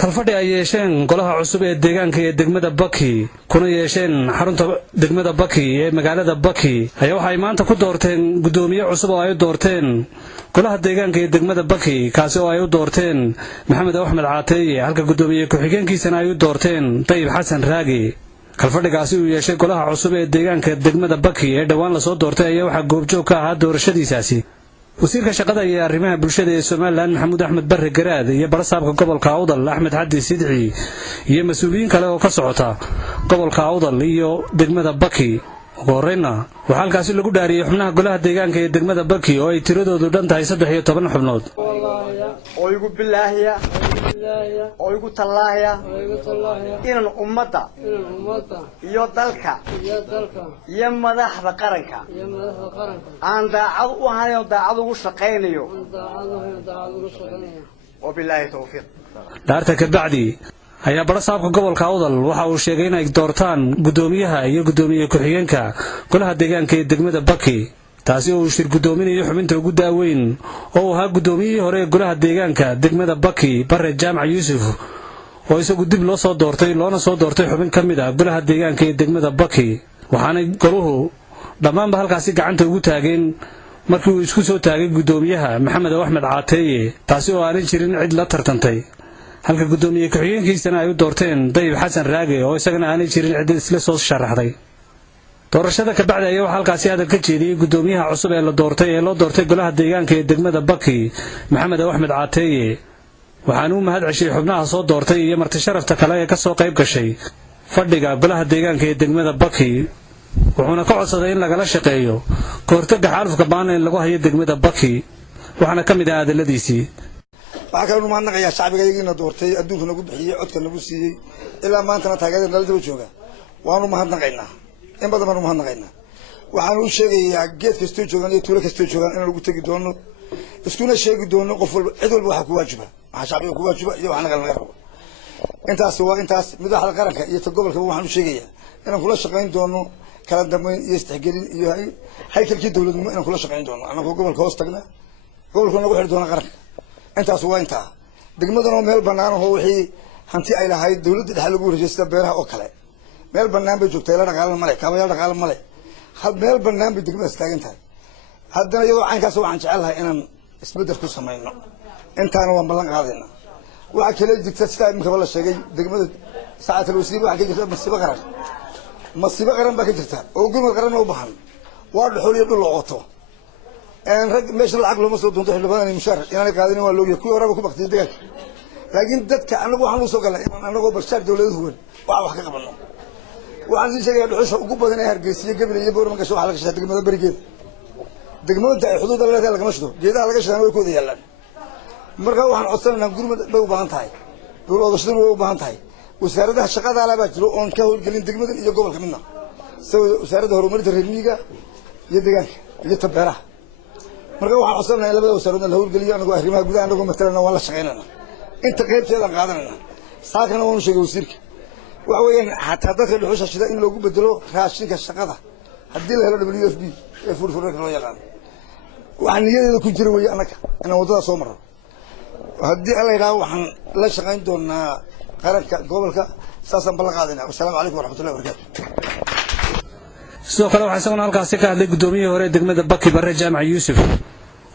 kalfadhi ay yeesheen golaha cusub ee deegaanka ee degmada Baki kuna yeesheen xarunta degmada Baki ee magaalada Baki ayaa waxay maanta ku doorteen gudoomiye cusub oo ay doorteen golaha deegaanka ee degmada Baki kaasi oo ay u doorteen Maxamed Axmed Caateye halka gudoomiye ku-xigeenkiisana ay u doorteen Tayyib Xasan Raagi kalfadhigaasi uu yeeshay golaha cusub ee deegaanka degmada Baki ee dhawaan la soo doortay ayaa waxa goobjoog ka ahaa doorashadiisaasi wasiirka shaqada iyo arrimaha bulshada ee Soomaaliland Maxamuud Axmed Barre Garaad iyo barasaabka gobolka Awdal Axmed Xaddi Sidci iyo mas'uuliyiin kale oo ka socota gobolka Awdal iyo degmada Baki goorayna waxa halkaasi lagu dhaariyay xubnaha golaha deegaanka ee degmada Baki oo ay tiradoodu dhan tahay 13 xubnood oo igu bilaahiya oo igu tallaahaya inaan ummadda iyo dalka iyo madaxda qaranka aan daacad u ahay oo daacad ugu shaqeynayo oo bilaahi tawfiiq daarta ka bacdi ayaa barasaabka gobolka Awdal waxa uu sheegay in ay doortaan gudoomiyaha iyo gudoomiye ku-xigeenka golaha deegaanka ee degmada Baki taasi oo shir gudoominayo xubinta ugu daaweyn oo ahaa gudoomiyihii hore ee golaha deegaanka degmada Baki Barre Jaamac Yuusuf oo isagu dib loo soo doortay xubin ka mid ah golaha deegaanka ee degmada Baki waxaana goluhu dhammaanba halkaasi gacanta ugu taageen markii uu isku soo taagay gudoomiyaha Maxamed Axmed Caateye taasi oo aanay jirin cid la tartantay halka gudoomiye ku-xigeenkiisana ay u doorteen Tayyib Xasan Raagi oo isagana aanay jirin cid isla soo sharaxday doorashada ka bacdi ayaa halkaasi hadal ka jeediyay gudoomiyaha cusub ee loo doortay golaha deegaanka ee degmada Baki Maxamed Axmed Caateye waxaana uu mahad ceshay xubnaha soo doortay iyo marti sharafta kale ee ka soo qayb gashay fadhiga golaha deegaanka ee degmada Baki wuxuuna ka codsaday in lagala shaqeeyo koortaga xaalufka baan ee lagu hayo degmada Baki waxaana ka mid ah hadaladiisii waxa kale uu mahadnaqayaa shacbigaygina doortay adduunka nagu bixiyay codka nagu siiyay ilaa maantana taageerada nala daba jooga waanu mahadnaqaynaa in badan baanu mahadnaqaynaa waxaan u sheegayaa geed kastoo joogan iyo tuulo kastoo joogan in lagu tagi doono iskuna sheegi doono qof walba cid walba waxa ku waajiba waxa shacbiga ku waajiba iyo waxa naga rabo intaas waa intaas madaxda qaranka iyo ta gobolka waxaan u sheegayaa inaan kula shaqayn doono kala dambeyn iyo istixgelin iyo haykalkii dawladnimo inaan kula shaqayn doono anagoo gobolka hoos tagna gobolka nagu xir doona qaranka intaas waa intaa degmadan oo meel banaan oo wixii hanti ay lahayd dawladda dhexe lagu wareejiyay beeraha oo kale meel banaan bay joogtay la dhaqaale male kaabayaal dhaqaale male hal meel banaan bay degmada taagan tahay haddana iyadoo caynkaas waxaan jecelahay inaan isbedel ku sameeyno intaana waan ballan qaadayna waxa kale jirta sida imika la sheegay degmada saacatul wasiir waxa ka jirta masiibo qaran baa ka jirta oo gurmad qaran u baahan waa dhuxul iyo dhul ooto rag meesha lacag looma soo doonto xildhibaanada mushaar inaan qaadin waa loogiyo kuwa horeba ku baqtay deegaanka laakiin dadka anagu waxaan u soo galnay anagoo barshaar dawladda huwan wax ka qabano waxaan si sheegay dhuxusha ugu badan ee Hargeysa Gabil iyo Boorama gasho waxa laga shaqeeyaa degmada barigeed degmada ay xuduud leedahay laga mashdo geedaha laga shaqeeyaa way ku yaalaan marka waxaan codsanaynaa gurmad bay u baahan tahay dawladda way u baahan tahay wasaaradda shaqada la baa jiro oo ka howlgelin degmada iyo gobolka midna wasaaradda horumarinta reer miyiga iyo deegaanka iyo tabeeraha marka waxaan codsanaynaa labada wasaaradda la howlgeliyo anagu arrimaha gudaha anagu matalana waan la shaqeynaa inta qaybteeda qaadanayna saakana waan sheegay wasiirka waxa weeyaan hatta dadka dhuxusha shida in loogu bedelo raashinka shaqada hadii la helo WFB ee furfurka loo yaqaan waxaan niyadeeda ku jira weey anaga inaan wadada soo maro hadii alla yiraahdo waxaan la shaqeyn doonaa qaranka gobolka saasan ballan qaadayna assalaamu calaykum waraxmatullaahi wabarakaatuh sidoo kale waxaan halkaasi ka hadlay gudoomiyihii hore degmada Baki Barre Jaamac Yuusuf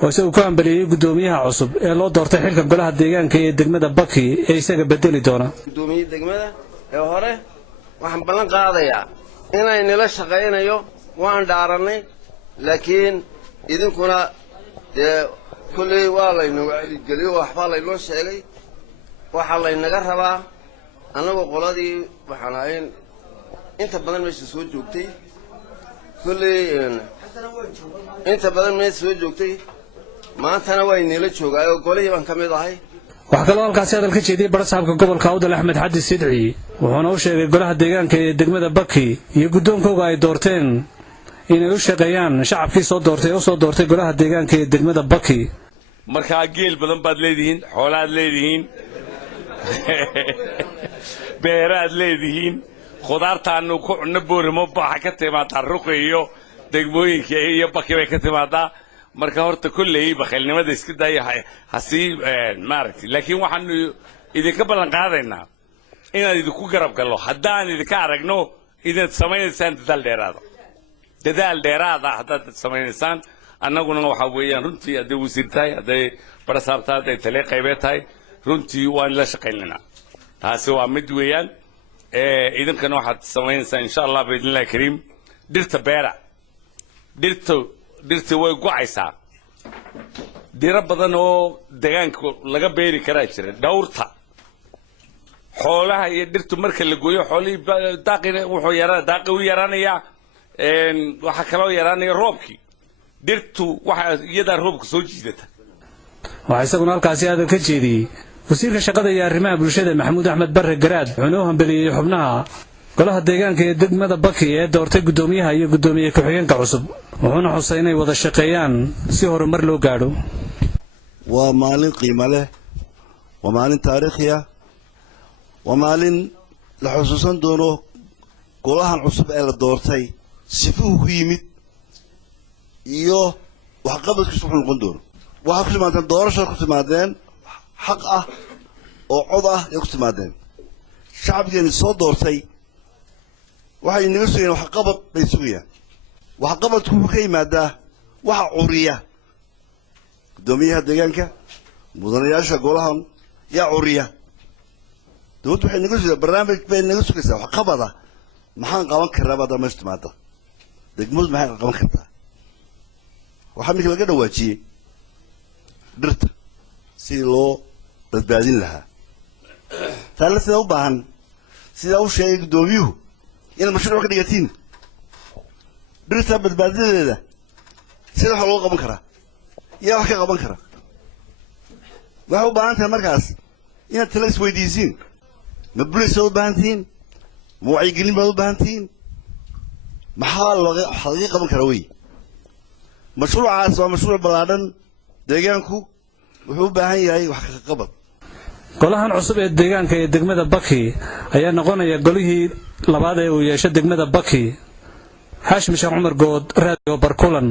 oo isagu ku ambaliyay gudoomiyaha cusub ee loo doortay xilka golaha deegaanka ee degmada Baki ee isaga bedeli doona gudoomiyaha degmada ee hore waxaan ballan qaadayaa inay nila shaqeynayo waan dhaaranay laakiin idinkuna kulli waa la inoo geliyo waxba la inoo sheegay waxa la inaga rabaa anagoo qoladii waxaan ahayn inta badan meesha soo joogtay kulli inta badan meesha soo joogtay maantana waa inila joogay oo golihii baan ka mid ahay waxa kale oo halkaasi hadal ka jeediyay barasaabka gobolka Awdal Axmed Xaddi Sidci wuxuuna u sheegay golaha deegaanka ee degmada Baki iyo gudoonkooda ay doorteen inay u shaqeeyaan shacabkii soo doortay golaha deegaanka ee degmada Baki marka geel badan baad leedihiin xoolaad leedihiin beeraad leedihiin khudaartaanu ku cunno Booramo baaxa ka timaada ruqiyo degmooyinka iyo Baki bay ka timaada marka horta kulleey bakhalnimada iska dayahay hasii maaragtay laakiin waxaanu idinka ballan qaadaynaa inaan idinku garab gallo haddaan idinka aragno inaad samaynaysaan dadaal dheeraada haddaad samaynaysaan annaguna waxa weeyaan runtii hadday wasiir tahay hadday barasaab tahay hadday taliya qaybeed tahay runtii waan la shaqaynaynaa taasi waa mid weeyaan idinkana waxaad samaynaysaa insha allah biidnillahi kariim dhirta beera dhirta way go'aysaa dhiro badan oo deegaanka laga beeri karaa jira dhawrta xoolaha iyo dhirtu marka la gooyo xoolihii daaqina daaqi u yaraanayaa waxaa kaloo yaraanaya roobkii dhirtu waxa iyadaa roobka soo jiidata waxaa isaguna halkaasi hadal ka jeediyey wasiirka shaqada iyo arrimaha bulshada maxamuud axmed barre garaad wuxuuna u hambeliyey xubnaha golaha deegaanka ee degmada Baki ee doortay gudoomiyaha iyo gudoomiye ku-xigeenka cusub wuxuuna xusay inay wada shaqeeyaan si horumar loo gaadho waa maalin qiimo leh waa maalin taariikhi ah waa maalin la xusuusan doono golahan cusub ee la doortay sifuhu ku yimid iyo waxqabadkiisu wuxuu noqon doono waxaa ku timaadeen doorasho ku timaadeen xaq ah oo cod ah ay ku timaadeen shacabkeeni soo doortay waxay inaga sugayaan waxqabad bay sugayaan waxqabadku wuxuu ka yimaadaa waxa curiya gudoomiyaha deegaanka mudanayaasha golahan yaa curiya dowladdu waxay inaga sugaysaa barnaamij bay inaga sugaysaa waxqabada maxaan qaban karnaa baad meesha timaada degmadu maxay qaban kartaa waxaa minka laga dhawaajiyey dhirta sidii loo badbaadin lahaa taalla sidaa u baahan sidaa u sheegay gudoomiyuhu inaad mashruuc ka dhigatiin dhirta badbaadadeeda sida waxa loo qaban karaa yaa wax ka qaban kara waxay u baahan tahay markaas inaad tala isweydiisiin ma bulis baad u baahan tihiin ma wacyigelin baad u baahan tihiin maxaa laga qaban karaa wey mashruucaas waa mashruuc ballaadhan deegaanku wuxuu u baahan yahay wax ka qabad golahan cusub ee deegaanka ee degmada Baki ayaa noqonaya golihii labaad ee uu yeeshay degmada Baki Haashim Sheekh Cumar Good Radio Barkulan